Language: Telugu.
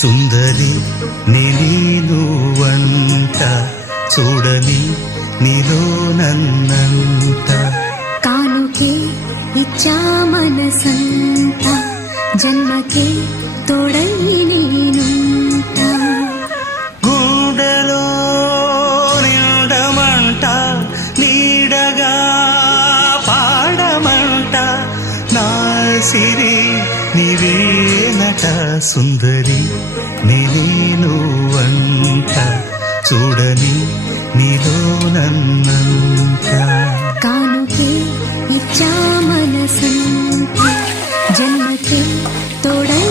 సుందరి నీను వంట చూడని నీలో నన్నంట కానుకే ఇచ్చా మనసంత జన్మకే తోడై నేనుంట గుండెలో నిండమంట నీడగా పాడమంట నా సిరి నీవేనట సుందరి నేను వంట చూడని నీలో నన్నంత కానుకే ఇచ్చా మనసంత జన్మకే తోడై